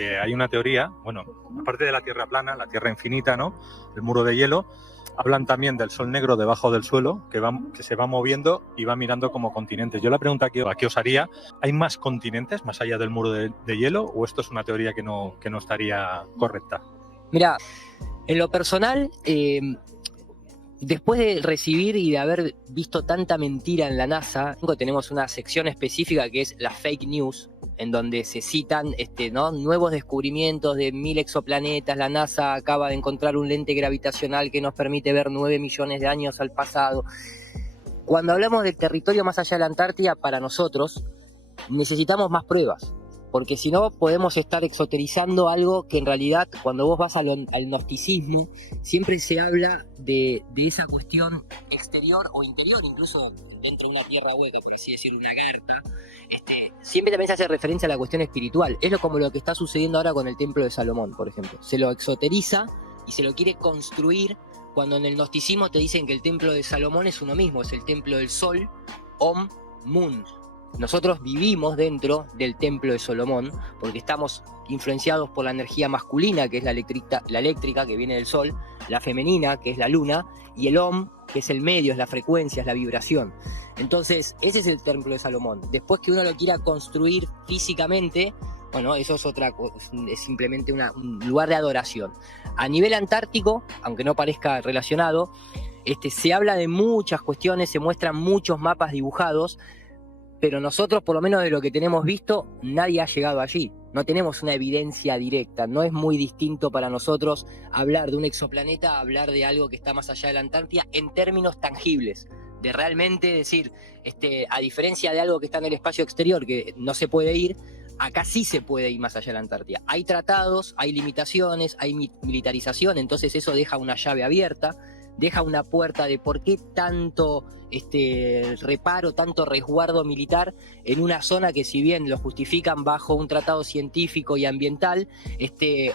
porque hay una teoría, bueno, aparte de la Tierra plana, la Tierra infinita, ¿no? El muro de hielo, hablan también del sol negro debajo del suelo, que se va moviendo y va mirando como continentes. Yo la pregunta aquí os haría, ¿hay más continentes más allá del muro de hielo o esto es una teoría que no estaría correcta? Mira, en lo personal, después de recibir y de haber visto tanta mentira en la NASA, tenemos una sección específica que es la fake news, en donde se citan ¿no? nuevos descubrimientos de 1000 exoplanetas. La NASA acaba de encontrar un lente gravitacional que nos permite ver 9 millones de años al pasado. Cuando hablamos del territorio más allá de la Antártida, para nosotros necesitamos más pruebas, porque si no podemos estar exoterizando algo que en realidad, cuando vos vas al gnosticismo, siempre se habla de esa cuestión exterior o interior, incluso dentro de una tierra hueca, por así decirlo, una garta. Siempre también se hace referencia a la cuestión espiritual. Es como lo que está sucediendo ahora con el Templo de Salomón, por ejemplo. Se lo exoteriza y se lo quiere construir, cuando en el gnosticismo te dicen que el Templo de Salomón es uno mismo, es el Templo del Sol, Om, Mun. Nosotros vivimos dentro del Templo de Salomón porque estamos influenciados por la energía masculina, que es la eléctrica, que viene del Sol, la femenina, que es la Luna, y el Om, que es el medio, es la frecuencia, es la vibración. Entonces, ese es el Templo de Salomón. Después que uno lo quiera construir físicamente, bueno, eso es otra cosa, es simplemente un lugar de adoración. A nivel antártico, aunque no parezca relacionado, se habla de muchas cuestiones, se muestran muchos mapas dibujados, pero nosotros, por lo menos de lo que tenemos visto, nadie ha llegado allí. No tenemos una evidencia directa. No es muy distinto para nosotros hablar de un exoplaneta a hablar de algo que está más allá de la Antártida en términos tangibles. De realmente decir, a diferencia de algo que está en el espacio exterior, que no se puede ir, acá sí se puede ir más allá de la Antártida. Hay tratados, hay limitaciones, hay militarización, entonces eso deja una llave abierta, deja una puerta de por qué tanto reparo, tanto resguardo militar en una zona que, si bien lo justifican bajo un tratado científico y ambiental,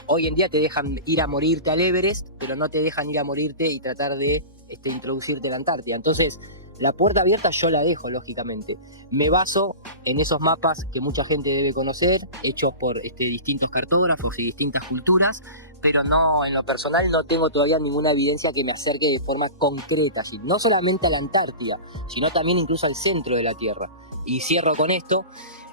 hoy en día te dejan ir a morirte al Everest, pero no te dejan ir a morirte y tratar de introducirte en la Antártida. Entonces, la puerta abierta yo la dejo, lógicamente. Me baso en esos mapas que mucha gente debe conocer, hechos por distintos cartógrafos y distintas culturas, pero no, en lo personal no tengo todavía ninguna evidencia que me acerque de forma concreta, así, no solamente a la Antártida, sino también incluso al centro de la Tierra. Y cierro con esto,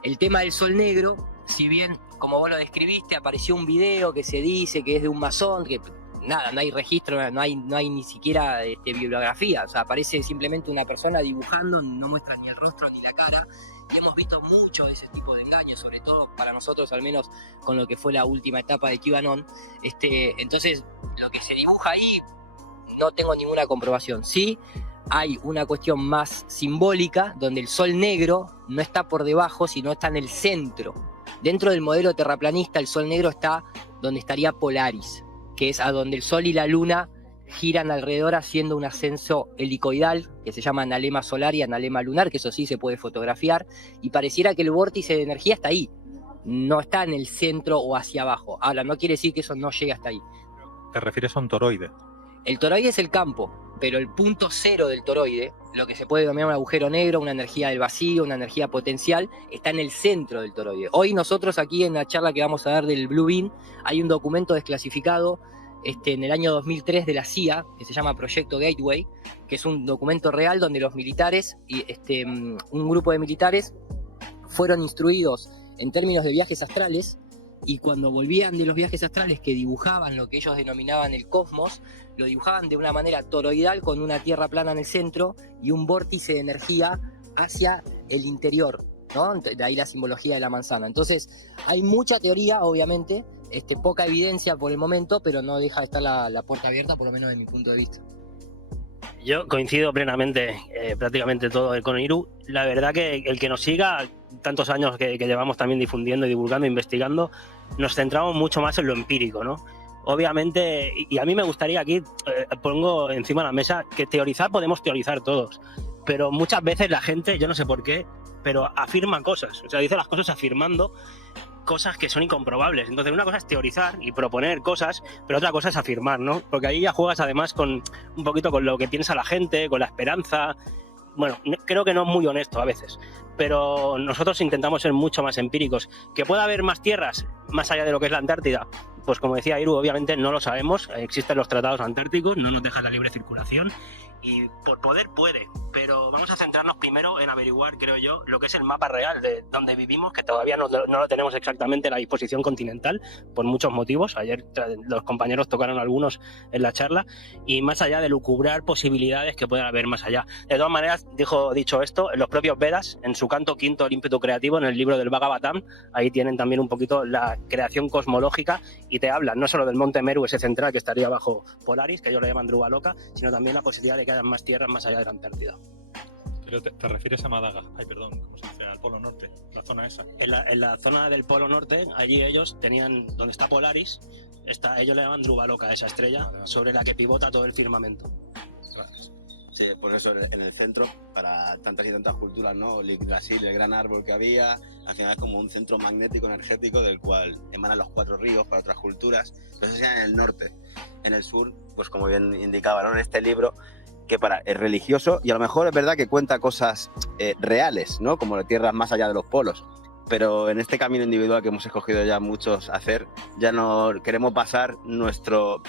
el tema del Sol Negro, si bien, como vos lo describiste, apareció un video que se dice que es de un masón, que nada, no hay registro, no hay ni siquiera bibliografía, o sea, aparece simplemente una persona dibujando, no muestra ni el rostro ni la cara, y hemos visto mucho de ese tipo de engaños, sobre todo para nosotros, al menos con lo que fue la última etapa de QAnon. Entonces, lo que se dibuja ahí, no tengo ninguna comprobación. Sí, hay una cuestión más simbólica, donde el Sol Negro no está por debajo, sino está en el centro. Dentro del modelo terraplanista, el Sol Negro está donde estaría Polaris, que es a donde el Sol y la Luna giran alrededor haciendo un ascenso helicoidal, que se llama analema solar y analema lunar, que eso sí se puede fotografiar, y pareciera que el vórtice de energía está ahí, no está en el centro o hacia abajo. Ahora, no quiere decir que eso no llegue hasta ahí. ¿Te refieres a un toroide? El toroide es el campo, pero el punto cero del toroide, lo que se puede denominar un agujero negro, una energía del vacío, una energía potencial, está en el centro del toroide. Hoy nosotros aquí en la charla que vamos a dar del Blue Beam, hay un documento desclasificado en el año 2003 de la CIA, que se llama Proyecto Gateway, que es un documento real donde los militares, un grupo de militares, fueron instruidos en términos de viajes astrales, y cuando volvían de los viajes astrales que dibujaban lo que ellos denominaban el cosmos, lo dibujaban de una manera toroidal con una tierra plana en el centro y un vórtice de energía hacia el interior, ¿no? De ahí la simbología de la manzana. Entonces, hay mucha teoría, obviamente, poca evidencia por el momento, pero no deja de estar la puerta abierta, por lo menos de mi punto de vista. Yo coincido plenamente, prácticamente todo con Hiru. La verdad que el que nos siga, tantos años que llevamos también difundiendo, divulgando, investigando, nos centramos mucho más en lo empírico, ¿no? Obviamente, y a mí me gustaría aquí, pongo encima de la mesa, que teorizar podemos teorizar todos, pero muchas veces la gente, yo no sé por qué, pero afirma cosas, o sea, dice las cosas afirmando cosas que son incomprobables. Entonces, una cosa es teorizar y proponer cosas, pero otra cosa es afirmar, ¿no? Porque ahí ya juegas además con un poquito con lo que piensa la gente, con la esperanza. bueno, creo que no es muy honesto a veces, pero nosotros intentamos ser mucho más empíricos. ¿Que pueda haber más tierras más allá de lo que es la Antártida? Pues como decía Iru, obviamente no lo sabemos, existen los tratados antárticos, no nos dejan la libre circulación y por poder puede, pero vamos a centrarnos primero en averiguar, creo yo, lo que es el mapa real de donde vivimos, que todavía no lo tenemos exactamente en la disposición continental por muchos motivos. Ayer los compañeros tocaron algunos en la charla y más allá de lucubrar posibilidades que puedan haber más allá. De todas maneras, dicho esto, en los propios Vedas, en su canto quinto, el ímpetu creativo, en el libro del Bhagavatam, ahí tienen también un poquito la creación cosmológica y te hablan no solo del monte Meru, ese central que estaría bajo Polaris, que ellos lo llaman Druva Loca, sino también la posibilidad de que haya más tierras más allá de la Antártida. Pero te refieres a Madagascar, ¿cómo se dice? Al Polo Norte, la zona esa. En la zona del Polo Norte, allí ellos tenían, donde está Polaris, ellos le llaman Druva Loca, esa estrella sobre la que pivota todo el firmamento. Sí, por eso en el centro, para tantas y tantas culturas, ¿no? Brasil, el gran árbol que había, al final es como un centro magnético, energético, del cual emanan los 4 ríos para otras culturas. Pero eso sería en el norte. En el sur, pues como bien indicaba, ¿no? En este libro, que es religioso y a lo mejor es verdad que cuenta cosas reales, ¿no? Como las tierras más allá de los polos. Pero en este camino individual que hemos escogido ya muchos hacer, ya no queremos basar nuestro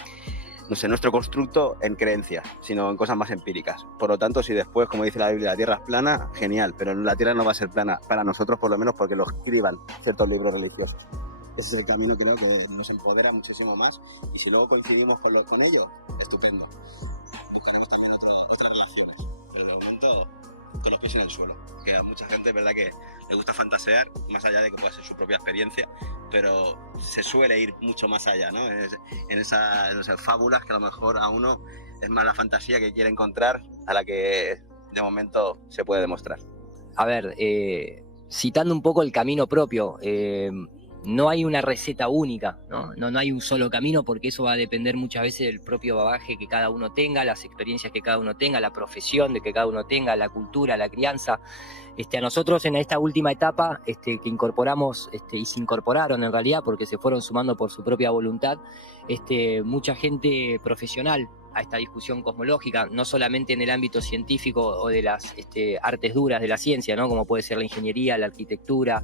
constructo en creencias, sino en cosas más empíricas. Por lo tanto, si después, como dice la Biblia, la Tierra es plana, genial, pero la Tierra no va a ser plana para nosotros, por lo menos porque lo escriban ciertos libros religiosos. Ese es el camino, creo, que nos empodera muchísimo más, y si luego coincidimos con ellos, estupendo. Buscaremos también otras relaciones, pero de momento con los pies en el suelo, que a mucha gente es verdad que le gusta fantasear, más allá de que pueda ser su propia experiencia, pero se suele ir mucho más allá, ¿no? En esas fábulas que a lo mejor a uno es más la fantasía que quiere encontrar a la que de momento se puede demostrar. A ver, citando un poco el camino propio, no hay una receta única, ¿no? No hay un solo camino, porque eso va a depender muchas veces del propio bagaje que cada uno tenga, las experiencias que cada uno tenga, la profesión de que cada uno tenga, la cultura, la crianza. A nosotros en esta última etapa que incorporamos, y se incorporaron en realidad porque se fueron sumando por su propia voluntad, mucha gente profesional a esta discusión cosmológica, no solamente en el ámbito científico o de las artes duras de la ciencia, ¿no? Como puede ser la ingeniería, la arquitectura,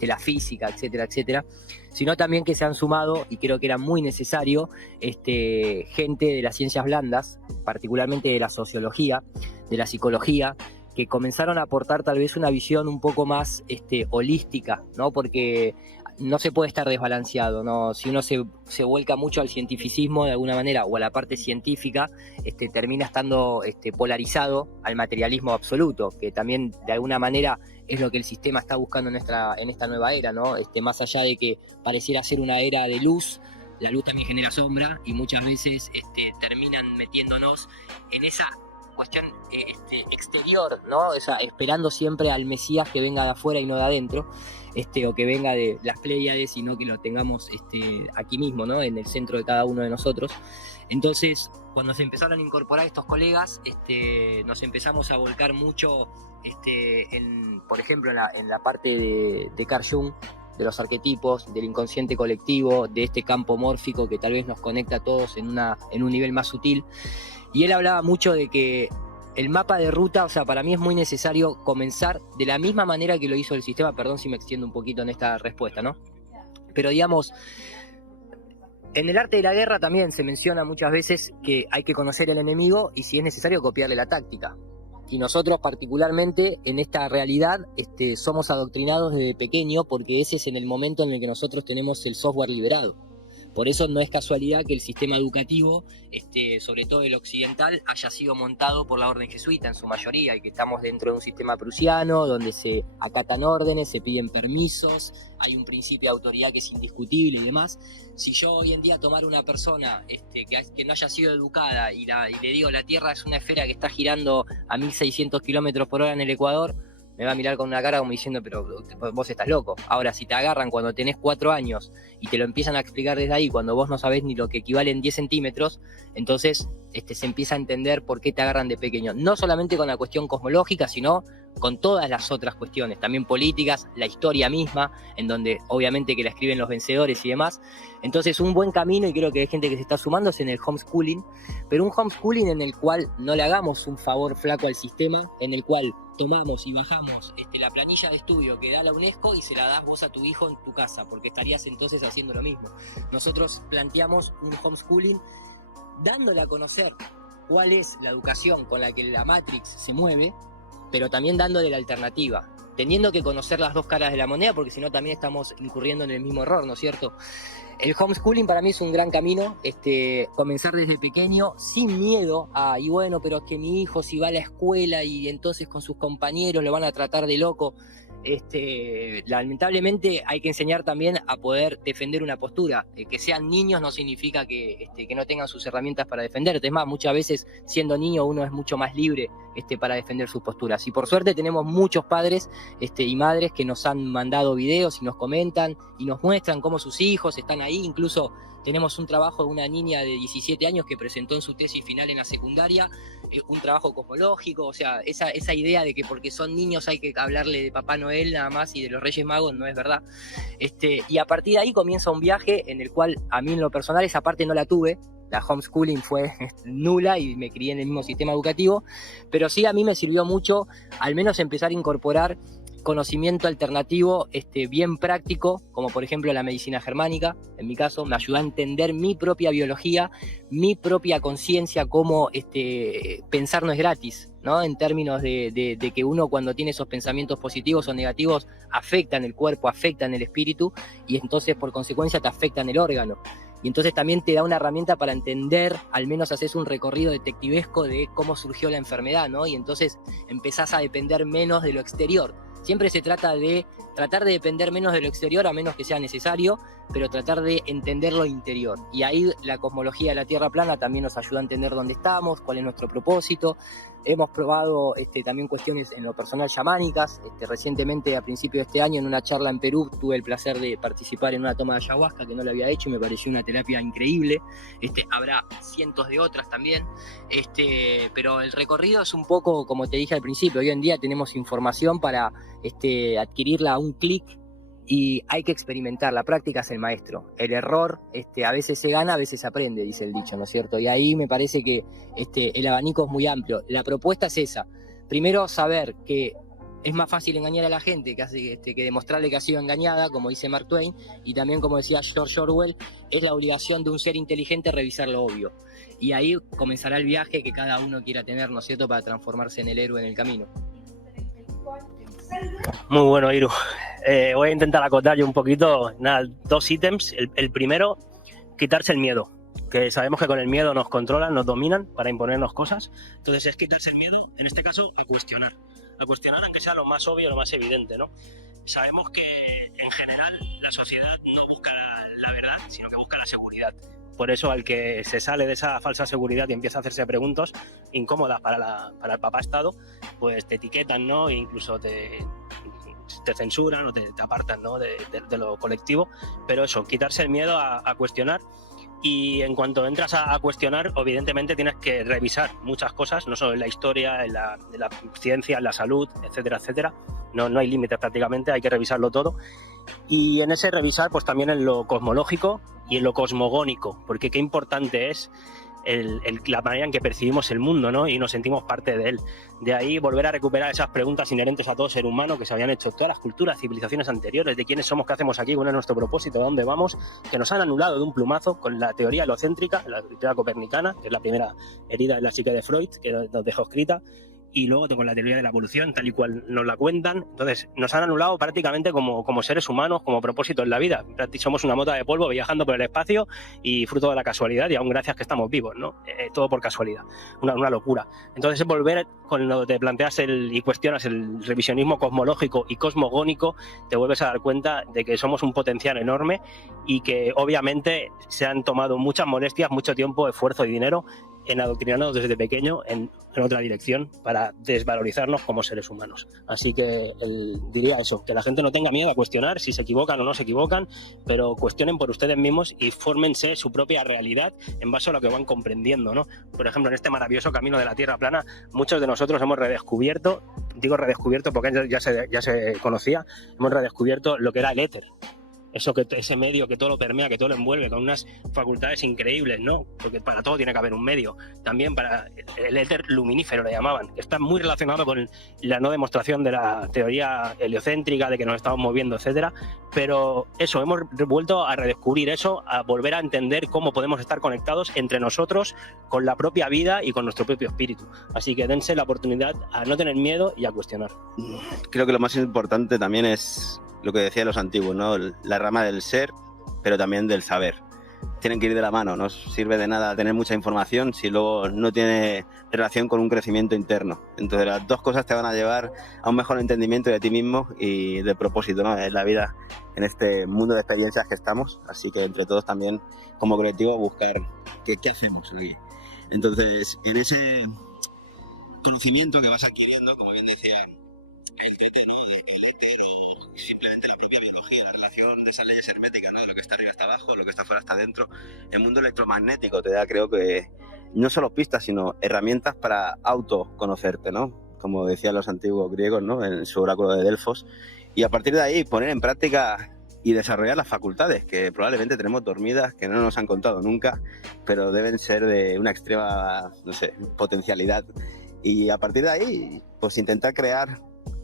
la física, etcétera, etcétera, sino también que se han sumado, y creo que era muy necesario, gente de las ciencias blandas, particularmente de la sociología, de la psicología, que comenzaron a aportar tal vez una visión un poco más holística, ¿no? Porque no se puede estar desbalanceado, ¿no? Si uno se vuelca mucho al cientificismo de alguna manera o a la parte científica, termina estando polarizado al materialismo absoluto, que también de alguna manera es lo que el sistema está buscando en esta nueva era, ¿no? Más allá de que pareciera ser una era de luz, la luz también genera sombra y muchas veces terminan metiéndonos en esa cuestión exterior, ¿no? O sea, esperando siempre al Mesías que venga de afuera y no de adentro, o que venga de las Pléyades, sino que lo tengamos aquí mismo, ¿no? En el centro de cada uno de nosotros. Entonces, cuando se empezaron a incorporar estos colegas, nos empezamos a volcar mucho, por ejemplo, en la parte de Carl Jung, de los arquetipos, del inconsciente colectivo, de este campo mórfico que tal vez nos conecta a todos en un nivel más sutil. Y él hablaba mucho de que el mapa de ruta, o sea, para mí es muy necesario comenzar de la misma manera que lo hizo el sistema, perdón si me extiendo un poquito en esta respuesta, ¿no? Pero digamos, en el arte de la guerra también se menciona muchas veces que hay que conocer al enemigo y si es necesario copiarle la táctica. Y nosotros particularmente en esta realidad somos adoctrinados desde pequeño porque ese es en el momento en el que nosotros tenemos el software liberado. Por eso no es casualidad que el sistema educativo, sobre todo el occidental, haya sido montado por la orden jesuita en su mayoría y que estamos dentro de un sistema prusiano donde se acatan órdenes, se piden permisos, hay un principio de autoridad que es indiscutible y demás. Si yo hoy en día tomara una persona que no haya sido educada y le digo la Tierra es una esfera que está girando a 1600 kilómetros por hora en el Ecuador, me va a mirar con una cara como diciendo, pero vos estás loco. Ahora, si te agarran cuando tenés 4 años y te lo empiezan a explicar desde ahí, cuando vos no sabés ni lo que equivale en 10 centímetros, entonces se empieza a entender por qué te agarran de pequeño. No solamente con la cuestión cosmológica, sino con todas las otras cuestiones, también políticas, la historia misma, en donde obviamente que la escriben los vencedores y demás. Entonces un buen camino, y creo que hay gente que se está sumando, es en el homeschooling, pero un homeschooling en el cual no le hagamos un favor flaco al sistema, en el cual tomamos y bajamos la planilla de estudio que da la UNESCO y se la das vos a tu hijo en tu casa, porque estarías entonces haciendo lo mismo. Nosotros planteamos un homeschooling dándole a conocer cuál es la educación con la que la Matrix se mueve, pero también dándole la alternativa, teniendo que conocer las dos caras de la moneda, porque si no también estamos incurriendo en el mismo error, ¿no es cierto? El homeschooling para mí es un gran camino, comenzar desde pequeño, sin miedo a, y bueno, pero es que mi hijo si va a la escuela y entonces con sus compañeros lo van a tratar de loco. Lamentablemente hay que enseñar también a poder defender una postura. Que sean niños no significa que no tengan sus herramientas para defenderte. Es más, muchas veces siendo niño uno es mucho más libre para defender sus posturas. Y por suerte tenemos muchos padres y madres que nos han mandado videos y nos comentan y nos muestran cómo sus hijos están ahí. Incluso tenemos un trabajo de una niña de 17 años que presentó en su tesis final en la secundaria un trabajo cosmológico. O sea, esa idea de que porque son niños hay que hablarle de Papá Noel nada más y de los Reyes Magos no es verdad. Y a partir de ahí comienza un viaje en el cual a mí en lo personal esa parte no la tuve. La homeschooling fue nula y me crié en el mismo sistema educativo, pero sí a mí me sirvió mucho al menos empezar a incorporar conocimiento alternativo bien práctico, como por ejemplo la medicina germánica. En mi caso me ayudó a entender mi propia biología, mi propia conciencia, cómo pensar no es gratis, ¿no? En términos de que uno cuando tiene esos pensamientos positivos o negativos afectan el cuerpo, afectan el espíritu y entonces por consecuencia te afectan el órgano. Y entonces también te da una herramienta para entender, al menos haces un recorrido detectivesco de cómo surgió la enfermedad, ¿no? Y entonces empezás a depender menos de lo exterior. Siempre se trata de tratar de depender menos de lo exterior, a menos que sea necesario, pero tratar de entender lo interior. Y ahí la cosmología de la Tierra plana también nos ayuda a entender dónde estamos, cuál es nuestro propósito. Hemos probado también cuestiones en lo personal chamánicas. Recientemente, a principios de este año, en una charla en Perú, tuve el placer de participar en una toma de ayahuasca que no lo había hecho y me pareció una terapia increíble. Habrá cientos de otras también. Pero el recorrido es un poco, como te dije al principio, hoy en día tenemos información para adquirirla a un clic y hay que experimentar. La práctica es el maestro. El error a veces se gana, a veces se aprende, dice el dicho, ¿no es cierto? Y ahí me parece que el abanico es muy amplio. La propuesta es esa. Primero, saber que es más fácil engañar a la gente que demostrarle que ha sido engañada, como dice Mark Twain, y también, como decía George Orwell, es la obligación de un ser inteligente revisar lo obvio. Y ahí comenzará el viaje que cada uno quiera tener, ¿no es cierto?, para transformarse en el héroe en el camino. Muy bueno, Iru. Voy a intentar acotar yo un poquito, dos ítems. El primero, quitarse el miedo, que sabemos que con el miedo nos controlan, nos dominan para imponernos cosas. Entonces es quitarse el miedo, en este caso, a cuestionar aunque sea lo más obvio, lo más evidente, ¿no? Sabemos que en general la sociedad no busca la verdad, sino que busca la seguridad. Por eso al que se sale de esa falsa seguridad y empieza a hacerse preguntas incómodas para el papá Estado, pues te etiquetan, ¿no? E incluso te censuran o te apartan, ¿no? de lo colectivo. Pero eso, quitarse el miedo a cuestionar. Y en cuanto entras a cuestionar, evidentemente tienes que revisar muchas cosas, no solo en la historia, en la ciencia, en la salud, etcétera, etcétera. No hay límites prácticamente, hay que revisarlo todo. Y en ese revisar, pues también en lo cosmológico y en lo cosmogónico, porque qué importante es la manera en que percibimos el mundo, ¿no? Y nos sentimos parte de él. De ahí volver a recuperar esas preguntas inherentes a todo ser humano que se habían hecho todas las culturas, civilizaciones anteriores, de quiénes somos, qué hacemos aquí, cuál es nuestro propósito, de dónde vamos, que nos han anulado de un plumazo con la teoría helocéntrica, la teoría copernicana, que es la primera herida en la psique de Freud, que nos dejó escrita, y luego con la teoría de la evolución, tal y cual nos la cuentan. Entonces, nos han anulado prácticamente como seres humanos, como propósito en la vida. Somos una mota de polvo viajando por el espacio y fruto de la casualidad, y aún gracias que estamos vivos, ¿no? Todo por casualidad, una locura. Entonces, volver con lo que te planteas y cuestionas el revisionismo cosmológico y cosmogónico, te vuelves a dar cuenta de que somos un potencial enorme y que obviamente se han tomado muchas molestias, mucho tiempo, esfuerzo y dinero en adoctrinarnos desde pequeño en otra dirección para desvalorizarnos como seres humanos. Así que diría eso, que la gente no tenga miedo a cuestionar si se equivocan o no se equivocan, pero cuestionen por ustedes mismos y fórmense su propia realidad en base a lo que van comprendiendo, ¿no? Por ejemplo, en este maravilloso camino de la Tierra plana, muchos de nosotros hemos redescubierto, digo redescubierto porque ya se conocía, hemos redescubierto lo que era el éter. Ese medio que todo lo permea, que todo lo envuelve, con unas facultades increíbles, ¿no? Porque para todo tiene que haber un medio. También para el éter luminífero le llamaban, que está muy relacionado con la no demostración de la teoría heliocéntrica, de que nos estamos moviendo, etcétera. Pero eso, hemos vuelto a redescubrir eso, a volver a entender cómo podemos estar conectados entre nosotros, con la propia vida y con nuestro propio espíritu. Así que dense la oportunidad a no tener miedo y a cuestionar. Creo que lo más importante también es lo que decían los antiguos, ¿no? La rama del ser, pero también del saber. Tienen que ir de la mano, no sirve de nada tener mucha información si luego no tiene relación con un crecimiento interno. Entonces las dos cosas te van a llevar a un mejor entendimiento de ti mismo y del propósito, ¿no? En la vida, en este mundo de experiencias que estamos. Así que entre todos también, como colectivo, buscar qué hacemos aquí. Entonces, en ese conocimiento que vas adquiriendo, como bien decía el tetero, el hetero, simplemente la propia biología, la relación de esas leyes herméticas, ¿no? De lo que está arriba está abajo, lo que está fuera está dentro. El mundo electromagnético te da, creo que, no solo pistas, sino herramientas para autoconocerte, ¿no? Como decían los antiguos griegos, ¿no? En su oráculo de Delfos. Y a partir de ahí poner en práctica y desarrollar las facultades que probablemente tenemos dormidas, que no nos han contado nunca, pero deben ser de una extrema, no sé, potencialidad. Y a partir de ahí, pues intentar crear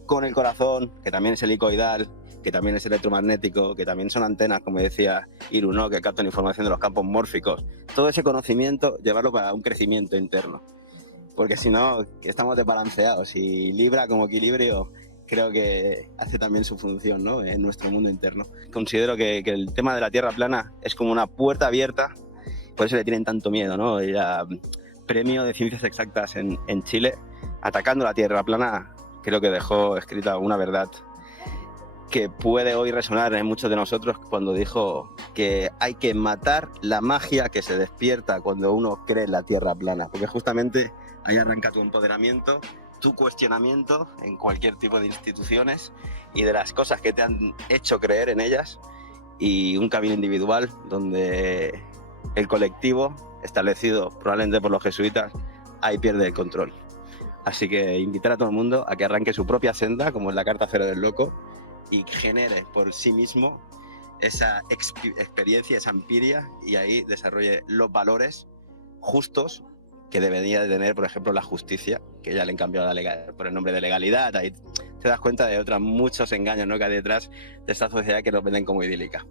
con el corazón, que también es helicoidal, que también es electromagnético, que también son antenas, como decía Iru, ¿no? Que captan información de los campos mórficos. Todo ese conocimiento, llevarlo para un crecimiento interno. Porque si no, estamos desbalanceados. Y Libra como equilibrio creo que hace también su función, ¿no? En nuestro mundo interno. Considero que el tema de la Tierra plana es como una puerta abierta, por eso le tienen tanto miedo, ¿no? Ir a premio de ciencias exactas en Chile, atacando la Tierra plana, creo que dejó escrita una verdad que puede hoy resonar en muchos de nosotros cuando dijo que hay que matar la magia que se despierta cuando uno cree en la Tierra plana, porque justamente ahí arranca tu empoderamiento, tu cuestionamiento en cualquier tipo de instituciones y de las cosas que te han hecho creer en ellas, y un camino individual donde el colectivo, establecido probablemente por los jesuitas, ahí pierde el control. Así que invitar a todo el mundo a que arranque su propia senda, como es la Carta Cero del Loco, y genere por sí mismo esa experiencia, esa empiria, y ahí desarrolle los valores justos que debería de tener, por ejemplo, la justicia, que ya le han cambiado por el nombre de legalidad. Ahí te das cuenta de otros muchos engaños, ¿no?, que hay detrás de esta sociedad que nos venden como idílica.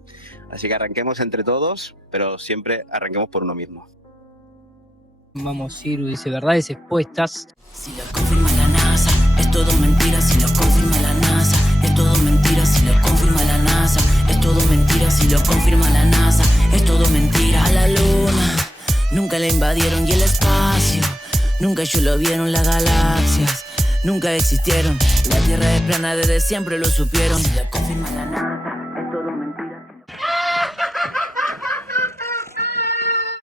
Así que arranquemos entre todos, pero siempre arranquemos por uno mismo. Vamos, Iru dice verdades expuestas. Si lo confirma la NASA, es todo mentira. Si lo confirma la NASA, es todo mentira. Si lo confirma la NASA, es todo mentira. Si lo confirma la NASA, es todo mentira. A la luna nunca la invadieron, y el espacio nunca ellos lo vieron. Las galaxias nunca existieron. La Tierra es plana, desde siempre lo supieron. Si lo confirma la NASA, es todo mentira.